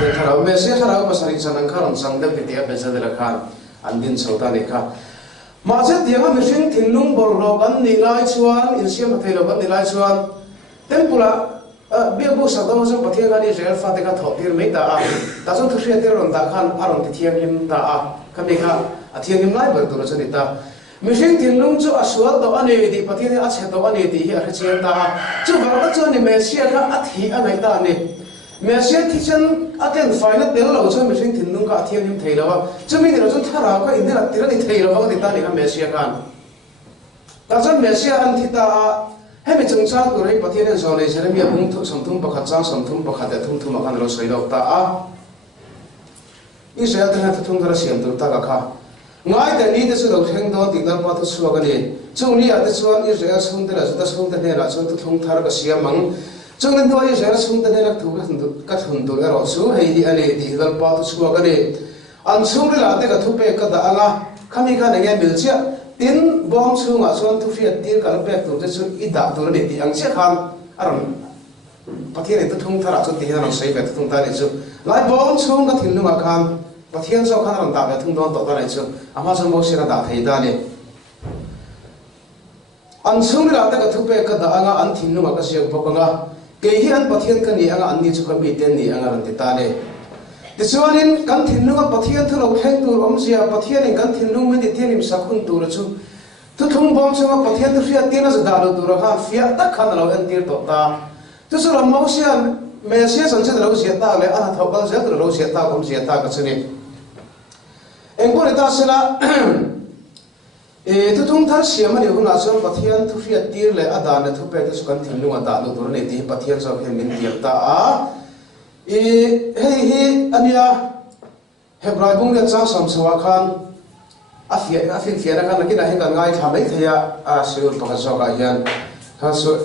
thì thay đầu mấy sẽ thay đầu mà sáng sáng anh khán sang đêm thì bây giờ là khán anh din sầu ta đi khá mà sẽ tiếng anh mình thiên lung bol lo kan ni lai chuan in siam thei lo kan ni lai chuan tempula bia bu sa dong so pathian ani Israel fa te ka thotir me ta so thu sia te ron ta khan aron ti thiam lim ta a kami kha a thiam lim lai ber tu chani ta mishing thiên lung chu aswal do ani di pathian a che do ani ti hi a chian ta chu ba ta chu ni me sia kha a thi a ngai ta ni me sia thi chen a ken final tel lo chu mishing thiên lung ka thiam lim thei lo chu mi ni lo chu thara ka in la tira ni thei lo ka ti ta ni ka me sia kan ta chu me sia an thi taให้เป็นจังชาติตัวเรื่องประเทศนั้นโซนเอเชียมีพุ่งสมทุนประคัตจ้างสมทุนประคัตแต่ทุ่มทุ่มมากันเราสวยดอกตาอิสราเอลที่นั่นทุ่มตัวเสียงตัวตากะค่ะง่ายแต่นี้ที่สุดเราเห็นโดนติดตามพัฒน์สัวกันนี่ช่วงนี้อาจจะส่วนอิสราเอลส่วนแต่ละส่วนแต่ส่วนแต่เนี่ยละส่วนทุ่มทาร์กเสียมังช่วงนั้นตัวอิสราเอลส่วนแต่เนี่ยละถูกกัดหุ่นตัวเราสู้ให้ที่อันนี้ที่ตามพัฒน์สัวกันนี่อันช่วงนี้ละแต่ก็ทุบไปก็ด่าละข้ามีการอย่างเงี้ยมิลเชียtin bom chung a chuan thu fiat tin kal pek tu te chu I da tur ni ti ang che khan aron pathian ni tu thung thara chu ti han sei ve thung ta ni chu lai bom chung ka thin lunga khan pathian so khan ram ta ve thung don to ta ni chu ama so mo sira da thei da ni an chung la ta ka thu pek ka da anga an thin lunga ka siak bok anga ke hi an pathian ka ni anga an ni chu ka mi ten ni anga ran ti ta ni Tisuanin kan thinlunga pathian thalo thleng tur omsia pathian in kan thinlung men ti thianim sakhun tur chu tu thung bom changa pathian tu fiat tina za dalu tur kha fiat tak khan lo en tir to ta tu su ram mausia mesia san che lo sia ta le ana thokal sia tu lo sia ta kom sia ta ka chini engkore ta sela tu thung thar sia mani huna chon pathian tu fiat tir le adan le thu pe tu kan thinlunga da lu tur ne ti pathian so khem min tir ta a hei ania hebrai bung le chang sam sawa khan afin fiana khan lakina he kan ngai thamai theya a sur pa so ka hian kha so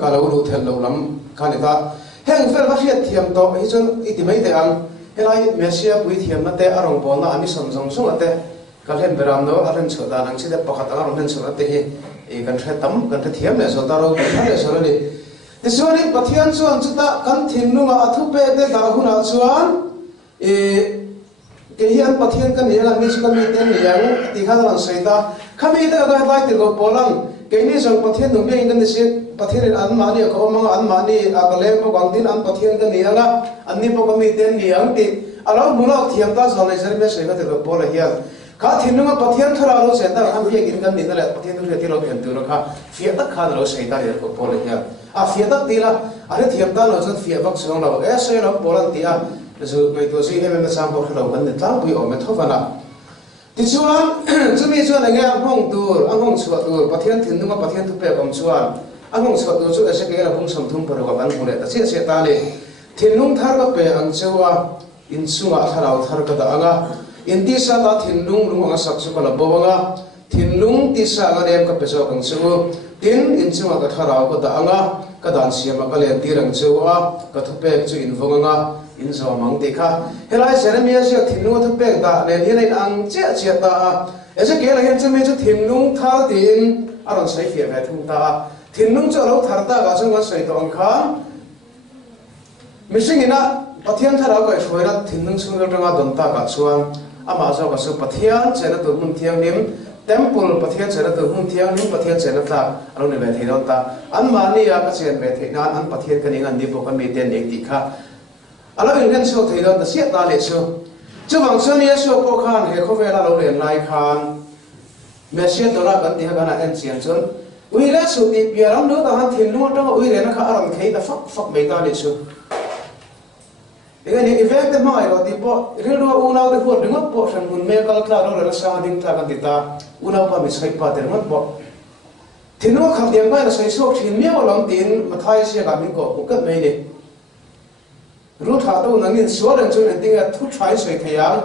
ka lo lu thel lo lam khan ta heng fel ka fiat thiam to hi chon itimai te ang helai mesia pui thiam na te arong bon na ami som jong sung ate ka len beram no aren choda nang chide pakhat arong len chon ate hi e kan the tam kan the thiam le so ta ro ka le so ni Tisuanin pathian chuan chuta kan thinlunga athu pe te da huna chuan ke hian pathian kan hian mi chu kan mi ten yang ti kha lan seita khami ta ga lai ti go polang ke ni jong pathian nu me kan se pathian an ma ni ko ma an ma ni a ka le ko gang tin an pathian kan ni anga an ni po ka mi ten ni ang ti alo mulak thiam ta zon le ser me se ka te go pola hian ka thinlunga pathian thara lo se ta kham hi in kan ni na le pathian tu ti lo phen tu ro kha fia ta kha lo seita le ko pola hian a fia tak tila are thiam ta lo chan fia bak song lo e se lo polan ti a zu mai to si em sam bo khlo kan ni tlang pui o me thofana ti chuan chumi chuan anga hong tur angong chua tur pathian thinlunga pathian tu pe kom chuan angong chua tur chu ase ke la bung som thum par ko ban hule ta se ta le thinlung thar ka pe ang chewa in chunga tharau thar ka da anga in ti sa ta thinlung lung anga sak chu ka la bowanga thinlung ti sa ga dem ka pe so kang chu tin in chunga ka tharau ko da anga ka dan siama ka le tirang chewa ka thupe chu in vonga in zo mang te kha helai seremia sia thinlung thupe da le ni nei ang che che ta ese ke la hen chumi chu thinlung thar tin aron sai fia ve thung ta thinlung chu lo thar ta ga chunga sai to ang kha missing ina pathian tharau ka shoira thinlung sungal ranga don ta ka chuan ama zo ka su pathian chena tu mun thiang nim temple pathian chena tu mun thiang nim pathian chena ta alo ne ve thei don ta an mani ya ka chen ve thei nan an pathian ka ning an di po ka mi ten ek ti kha alo in gen so thei don ta sia ta le chu chu bang so ni so ko khan he kho ve la lo len lai khan Messi đó là vấn đề cái này anh xem chun uy lẽ sự thì bây giờ nữa tao han thiên luôn trong uy lẽ nó khá là thấy ta phật mấy ta để chun cái này event thì mai rồi thì bộ riêng đồ unau thì bộ đứng bộ sản phẩm mấy cái là đó là sao đinh ta cái ta unau pa mình sai pa thì mất bộ thì nó khám tiền cái là sai số thì nhiều lòng tiền mà thay xe cả mình có cũng cất mấy đi rút hạ đâu năng nhiên số lần cho nên tiếng là thu trái sai thay à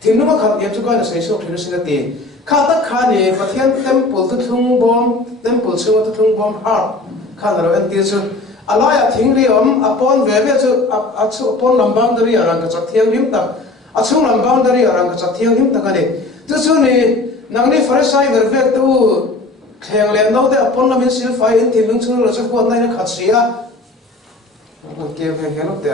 thì nó khám tiền cho cái là sai số thì nó sẽ là tiền khá tất khá này và thiên temple tu thung bom temple sung tu thung bom heart khá là anh tiền chứ alaya thing ri upon về chu upon lam boundary arang ka chak thiang him tak achung lam boundary arang ka chak thiang him tak ani chu ni nang ni farisai ver vek tu kheng le no te upon lam sil fai in tin lung chu la chu ko nai na khat sia ko ke ve he no te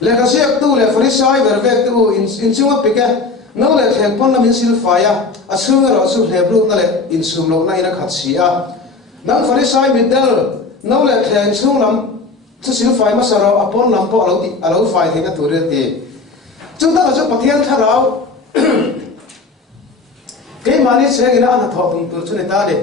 le ka siak tu le farisai ver vek tu in chu pika no le kheng pon lam sil fai a achung ro chu hebru na le in sum lo nai na khat sia nang farisai midal no le kheng chung lam chu sil fai ma saro upon lam po alo fai the ka tu re ti chu ta chu pathian tharau cái mà đi xe cái đó là thọ tung tur cho người ta đấy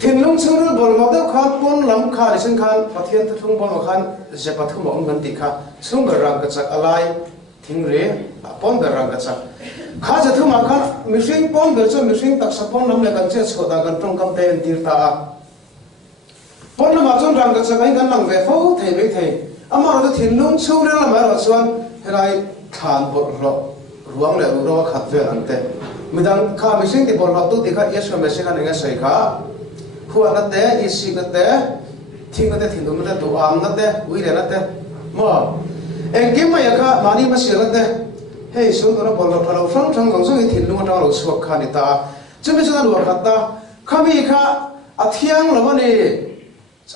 thiên long sư rồi bol ngọc đâu khăn pon lắm khá để sinh khăn phát hiện thật không bol ngọc khăn sẽ phát không ông gần tị khá xuống bờ răng cái sắc alai thình rễ pon bờ răng cái sắc khá sẽ thương mà khăn mình sinh pon bờ cho mình sinh tắc sắc pon lắm là cần chết sổ ta cần trong cầm tên tiền ta pon là mà trong răng cái sắc anh cần làm về phố thầy với thầy mà rồi thiên long sư rồi là mà rồi xuân thế này khăn bol rồi ruang lệ ruang khát về anh thế mình đang khá mình sinh thì bol ngọc tu thì khá yes mà sinh khăn nghe sấy khá huwa na te isi na te thing na te thindum na te tu am na te ui le na te mo engkim ma ya kha mani ma sil na te hei sun to na bol lo phalo phang thang long so hi thin lu ma lo suak kha ni ta chumi chu na lu kha ta khami kha athiang lo ni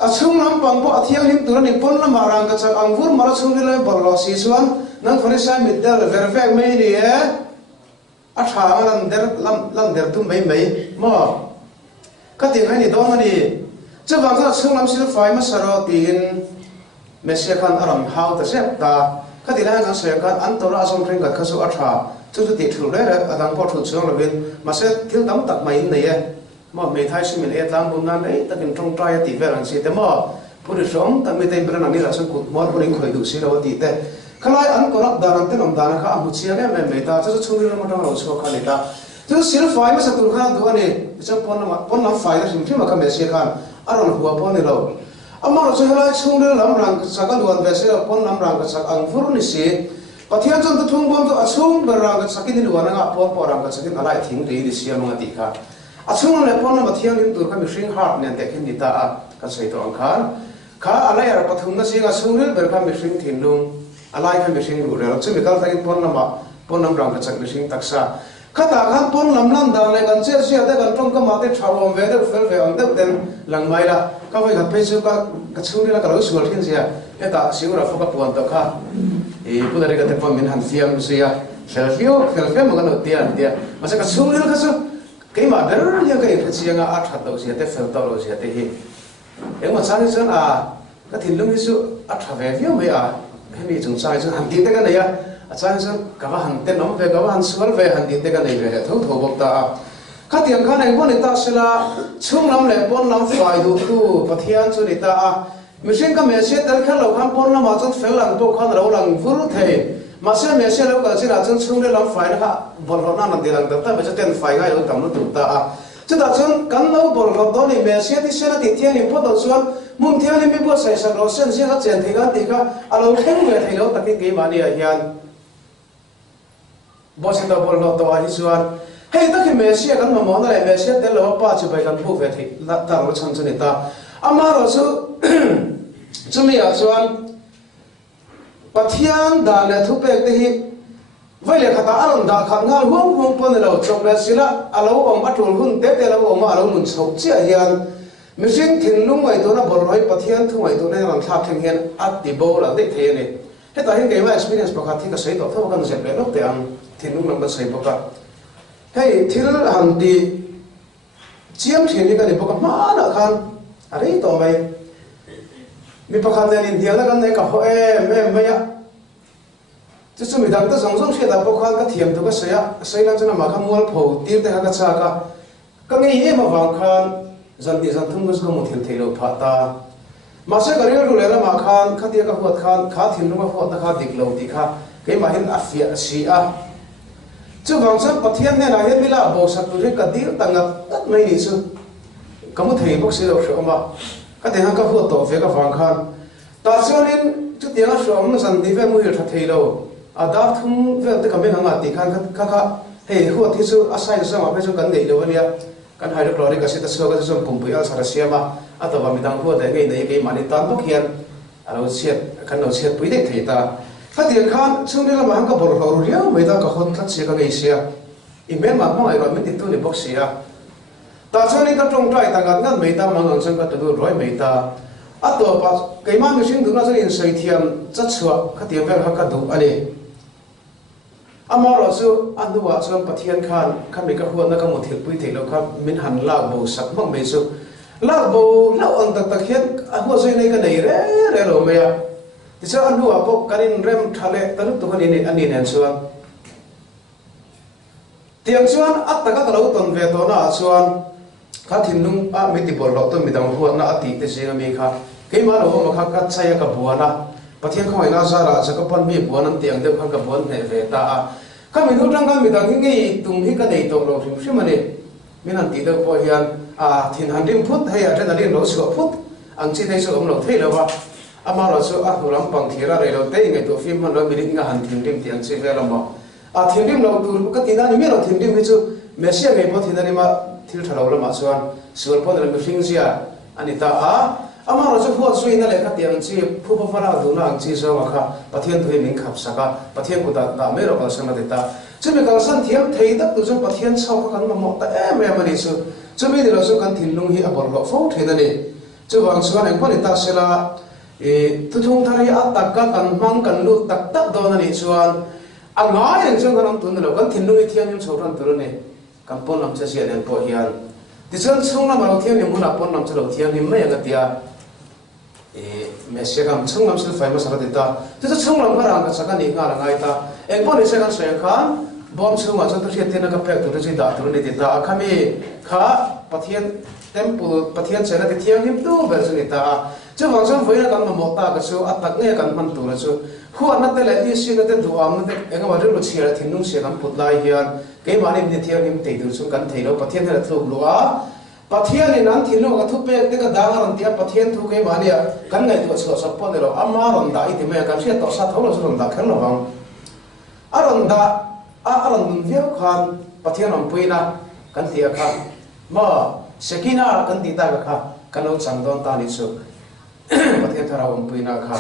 achung lam pang po athiang him tur ni pon la marang ka chak angvur mara chung le bol lo si chuan nang phari sa mit der ver vek mai ni e a tha lam der tu mai mo cái tiếng này đó mà đi chứ vàng cái xương làm xíu phải mà sao tiền Messi kan aram hao ta xếp ta cái tiếng này nó sẽ cái anh tôi là xong trên cái cơ sở thà chứ tôi tiệt thử đấy là đang có thử xuống là bên mà sẽ thiếu tấm tắc máy này mà mấy thái sinh mình làm buôn nan đấy ta tìm trong trai thì về làm gì thế mà bữa được sống ta mới thấy bên này là xong cột mót bữa đến khởi đủ xí đâu thì thế cái này anh có lắp đàn tên ông đàn khác một chiếc này mấy ta chứ chung đi nó trong đầu số cái này ta chứ xíu phải mà sao tụi khăn tụi này chứ pon làm phải làสิ่งmà cái Messi kan aron hua pon này đâu amma lo chu helai chung de lam rang ka ka luan ve se pon lam rang ka sak ang fur ni si pathian chon tu thung bom tu achung ber rang ka sakin ni luan nga pon rang ka sakin alai thing ri ni si amang ti kha achung le pon ma thiang lim tur ka mi hring heart ne te khin ni ta a ka sei to ang kha alai ar pathum na si nga chung le ber ka mi hring thin lung alai ka mi hring ru re chu mi kal ta pon lam rang ka sak mi hring taksa khá ta khăn pon lam đàn lại gần chết xia đây gần trong cái mặt cái trào về đây phải ông đây đến lần mai là các vị gặp phải số cái số này là cái lối xuống thiên xia cái ta xíu là phải buồn tao khá thì bữa nay cái tập mình hành phiền xia selfie mà cái đầu tiên mà sẽ cái số này cái số cái mà đó là cái xia ngã ắt thật đầu xia thế phải tao đầu xia thế hi em mà sáng sớm cái thìn lung cái số ắt về phía mấy cái gì chúng sai chứ hành tin cái này achang san kawa han te nom ve kawa han sual ve han din te ka nei ve tho tho bok ta kha tiang kha nei bon ta sela chung lam le pon lam fai du tu pathian chu ni ta machine ka me se tel kha lo kham pon lam a chon fel lang to khan ro lang vur the ma se me se lo ka se ra chon chung le lam fai na bol ro na de lang ta ba cha ten fai ga yo tam no tu ta chu ta chon kan no bol ro do ni me se ti se na ti thian ni po do chuan mun thian ni mi bo sai sa ro sen se ka chen the ga ti ka alo kheng ve thei lo ta ki ma ni a hian bosin da bol lo to a hisuan hei ta ki Messi kan ma mo na le Messi te lo pa chu bai kan bu ve thi la ta ro chan chani ta ama ro chu chumi a chuan pathian da le thu pek te hi vai le khata aron da khat ngal hum pon lo chok le sila alo om atul hun te lo om alo mun chok chi a hian machine thin lung mai to na bol roi pathian thu mai to na lang thak theng hian at ti bo la de the ne he ta hin ke ma experience pakhat thi ka sei to tho kan se le lo te ang thiên lúc năm bữa say bốc cả, hey thiên hàng đi chiếm thiên đi cái này bốc cả má đã khan, à đấy tao mày, mình bốc khăn này liền thiên là cái này cả em bây giờ, chứ chúng mình đang tới giống sẽ đã bốc khăn cái thiềm tụ cái xây làm cho nó mà khăm mua phổ tiêu để cái cha cái nghe mà vàng khan dân thì dân thông có một thiền thầy đầu phật ta mà sẽ cái điều rồi là mà khan khát tiền cái phật khan khát thiền nó phật ta khát địch lâu thì khát cái mà hiện afia si chứ vàng sắc bát thiên này là hiện bây là bộ sắc tụi cái điều tăng ngập tất mấy đi chứ có một thầy bác sĩ đâu sợ mà cái tiền cái phật tổ về cái vàng khan ta cho nên chút tiếng sợ mà dân thì về mua được thầy đâu đáp thung về tới cái bên hàng thì khan khát hey phật thì chứ asai sao mà phải cho cần gì đâu vậy kan hai được rồi cái sự so cái sự cùng với al sarasya mà atau mà mình đang phật đấy cái mà nên tan bốc hiện alo siết kan nó siết quý đấy thầy ta phát tiền khan xong rồi là mà hàng cái bồi hồi rồi mấy ta có hôn thắt siết cái gì xia email mà mong ai rồi mình tin tu này bốc xia ta cho nên cái trong trai ta ngắt ngắt mấy ta mà ngang sang cái tu rồi mấy ta atau pas cái mà mình xin đúng là cho nên xây thiam rất sửa cái tiền về hàng cái tu anh ấy amaro su anduwa chuan pathian khan mi ka huan na ka mo thil pui thelo kha min han la bo sak mang me su la bo lo ang tak tak hian a ho zoi nei ka nei re lo me ya ti cha anduwa po karin rem thale taru tu ni ani nen chuan tiang chuan at taka ka lo ton ve to na chuan kha thinung a mi ti bol lo to mi dang huan na ati te singa mi kha ke ma lo ma kha ka chaya ka buana pathian khoi na zara cha ka pan mi buan an tiang de khang ka buan ne ve ta cái mình nói rằng cái mình đang nghĩ tung hi cái này tổ lộc phim mà này mình ăn tí đâu coi hiền thiên hành đêm phút hay trên là đêm nấu sữa phút ăn chỉ thấy sữa ông lộc thấy là vậy mà là sữa ăn làm bằng thìa ra rồi lộc thấy ngày tổ phim mà nói mình định ăn thiên đêm tiền sẽ về làm mà thiên đêm lộc tụi cái tiền đó mình là thiên đêm hay chứ Messi ngày bao thiên đêm mà thiếu thằng lộc là mà xuân sữa bao là mình phim gì anh ta ama ra chu huat sui na le kha tiang chi phu pha ra du na ang chi so ma kha pathian thui min khap saka pathian ku da me ro ka sang na ta chu me ka san thiam thei tak tu chu pathian chau ka kan ma mo ta me ma ni chu me ni lo chu kan thin lung hi a bor lo fo the na ni chu wang chuan ang pon ta sela tu thung thari a tak ka kan mang kan lu tak tak do na ni chuan a ngai ang chu kan tun lo kan thin lung hi thiam yum chho ran tur ni kan pon lam cha sia nen po hian ti chuan chung na ma lo thiam ni mu na pon lam cha lo thiam ni mai ang tia Messi kam chung lam sil famous ra dita tu chung lam harang ka saka ni nga rangai ta en pon se kan se khan bom chung ma chu thiet na ka pek tu chi da tu ni dita khami kha pathian temple pathian chera ti thiang him tu ber chu ni ta chu wang sam voina kan mo ta ka chu atak nge kan man tu ra chu huan na te le i si na te duam na te enga ma ru chira thinung se kan put lai hian ke ma ni thiang him te tu chu kan theilo pathian hera thu lua pathian ni nan thilo ka thu pe te ka dang ran tia pathian thu ke ma ni kan ngai tu chu sapon ni ro amma ron da i ti me kan sia to sa tholo chu ron da khan lo wang aron da aron viau khan pathian on puina kan tia khan ma sekina kan ti ta ka kha kan lo chang don ta ni chu pathian thara on puina kha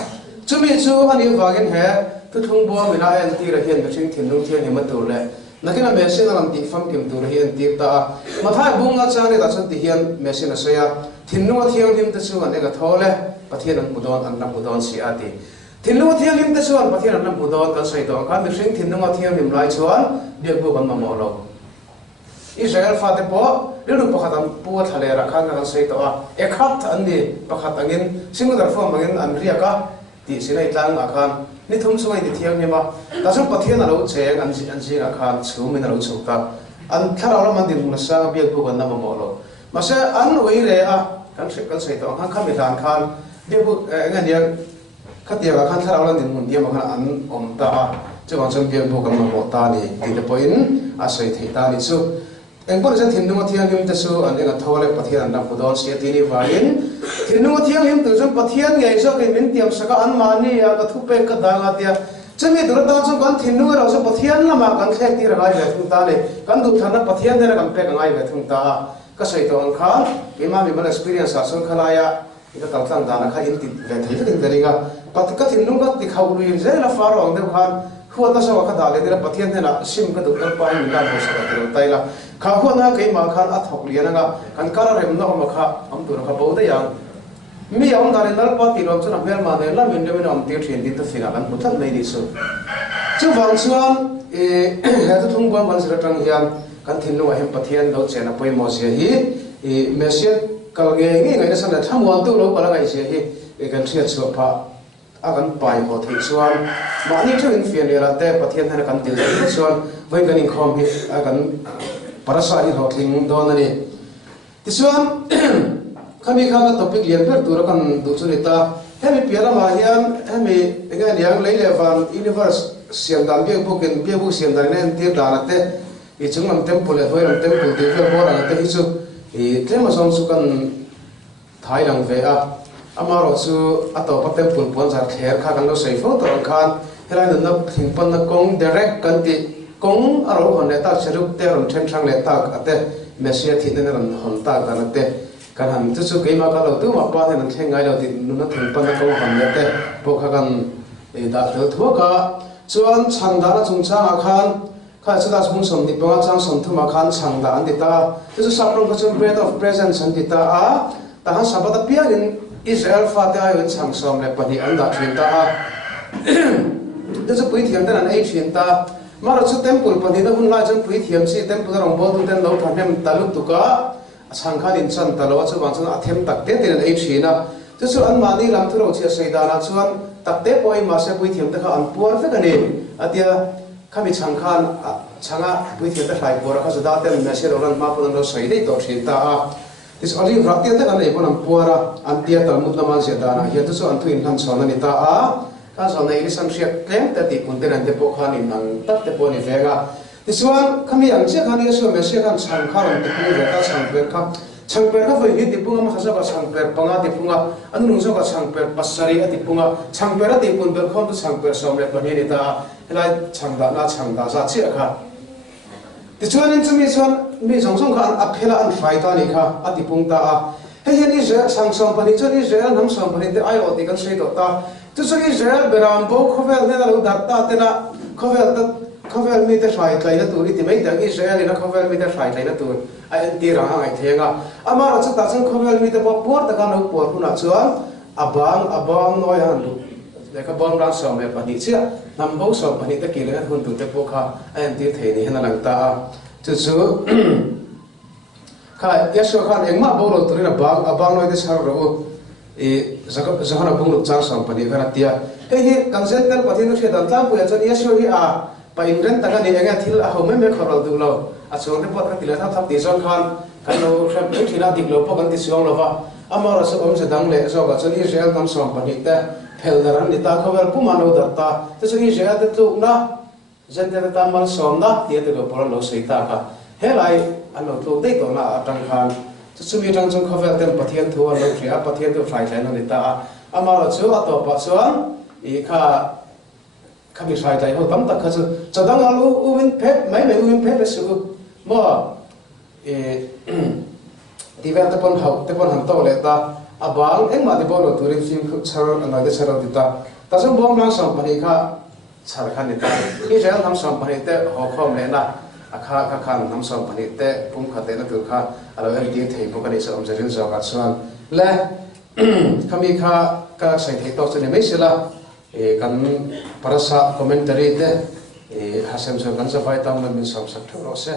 chu mi chu ani wagen he tu thung bo mina en ti ra hian ching thin lu thian ni ma tu le nakina mesin ram ti fam kim tur hian ti ta mathai bunga chani da chan ti hian mesin a soya thinnu thiang lim ta chu an ega thole pathian an mudon an na mudon si ati thinnu thiang lim ta chu an pathian an na mudon kan sai to kan sing thinnu thiang lim lai chuan biak bu kan ma mo lo Israel fa te po riru pakhatam pu thale ra khan kan sai to a khat an ni pakhat angin singu dar fo mangin an ria ka ti sinai tlang a khan ni thum sumai ti thiang ni ma ta chu pathian a lo che an si a khan chu min a lo chu ta an thara la man din na sa biak bu kan na ma mo lo ma se an wei re a kan sai to khan kham dan khan biak bu ngan yang khatia ka khan thara la din mun dia ma khan an om ta chu wang chang biak bu kan ma mo ta ni ti le poin a sai thei ta ni chu engpon jan thinnu thiang lim ta chu an enga thole pathian na pudon sia ti ni wain thinnu thiang lim tu chu pathian ngai so ke min tiam saka an mani ya ka thu pe ka danga tia chami dur ta chu kan thinnu ra so pathian lama kan khe ti ra ngai ve thung ta ne kan du thana pathian de na kan pe ka ngai ve thung ta ka sai to an kha ima mi man experience a so khala ya ika tal tang dana kha in ti ve thei tin deringa pat ka thinnu ka ti khau ru in je la faro ang de khan khuat na so ka da le de pathian ne na sim ka du kal pa in ka ho sa ka tai la kha khuat na kai ma khan a thok lian nga kan kara rem na ma kha am tu kha bo da yang mi yom da nal pa ti rom chuna mel ma ne la min de min am ti thin din ta fina kan putat nei ni su chu wang chuan ha tu thung ban ban sira tang hian kan thin no hem pathian lo chena poi mo sia hi mesian kal nge ngai na san da thamwan tu lo pala ngai sia hi kan thia chu pha akan pai ho thei chuan mani thu in fian le te pathian hana kan dil le chuan voi kan in khom hi akan parasa hi ho thing don ani ti chuan kami kha topic lian ber tur kan du chu ni ta hemi piara ma hian hemi enga liang leile van universe siam dan bia bukin bia bu siam dan nen tir dan te i chunglam temple le hoiram temple ti fe bor an te hi chu i tlema som chu kan thai lang ve a amaro chu ato pa temple pon jar kher kha kan lo sei fo to khan helai na thing pan na kong direct kan ti kong aro hon le ta cheruk te ron them thang le ta ate mesia thi ne ron hon ta dan te kan han chu chu ke ma ka lo tu ma pa ne nan thengai lo ti nu na thing pan na kong hon le te po kha kan e da thel thu ka chuan chang da na chung chang a khan kha chu da chung som ni pa chang som thu ma khan chang da an ti ta chu saprong ka chu bread of presence an ti ta a ta han sabata piarin Israel fa te ayon chang som le pani an da thin ta a chu pui thiam ten an ei thin ta mara chu temple pani da hun la chan pui thiam chi temple rong bo tu ten lo phanem taluk tu ka chang kha din chan ta lo chu wang chan athem tak te ten ei thina chu an mani lam thu ro chi sei da na chuan tak te poi ma se pui thiam ta kha an puar fe ka ni atia kami chang khan changa pui thiam ta hlai por kha chu da ten me se ro ran ma pon lo sei dei to thin ta a is only raktian ta kan ei pon am puara an tia talmud naman se da na hian chu an thu in han chon ani ta a ka so nei sam siak tlem ta ti kun ten an te po khan in an tak te po ni venga tisuan kami ang che khan yesu me se khan chang kha ron te ku re ta chang per kha chang per kha voi hi ti punga ma khasa ba chang per panga ti punga anu nung so ka chang per pasari ati punga chang per ati kun ber khom tu chang per som le pani ni ta helai chang da za che kha tisuan in chumi chuan mi song song kha a phela an fai ta ni kha ati pung ta a hei hian Israel sang som pani chu Israel nam som pani te ai o ti kan sei to ta tu chu Israel beram bo khovel ne la lo dar ta te na khovel mi te fai tlai na tur ti mai dang Israel ina khovel mi te fai tlai na tur ai an ti ra ai thenga ama ra chu ta chung khovel mi te po por ta kan lo por huna chuan abang noi han lu le ka bang ra som me pani chia nam bo som pani te ki le hun tu te po kha ai an ti the ni hena lang ta chu kha yesu khan engma bo lo turina abang noi te sar ro e zahana bung lu chang som pani kana tia hei hi consental pathin nu dan tlang pu ya chan yesu hi a pa inren ta ni enga thil a home me khorol du lo a chong te pot ka tila thap ti zon khan kan lo khrap ni thina dik lo po kan ti siong lo wa amara so om se dang le so ga chan Israel nam som pani te phel daran ni ta khower pu mano dar ta te so Israel te tu na zen te ta mal som na ti te lo por lo sei ta ka helai an lo tu dei to na atang khan chu mi tang chung khower ten pathian thu an lo thria pathian tu fai thai na ni ta amara chu ato pa chuan i kha kami sai tai ho tam tak kha chu chadang alu uin phep mai uin phep su mo e diver te pon han to le ta abang eng ma de bolo turin film khu char ana de chara dita ta so bom lang sam pani kha char khan ni ta Israel nam sam pani te ho khom le na akha khan nam sam pani te pum kha te na tur kha alo en ti thei po kani som jerin zo ka chuan le kami kha ka sai thei to chune mai sila e kan parasa commentary te e hasem so kan sa vai tam min som sak tho se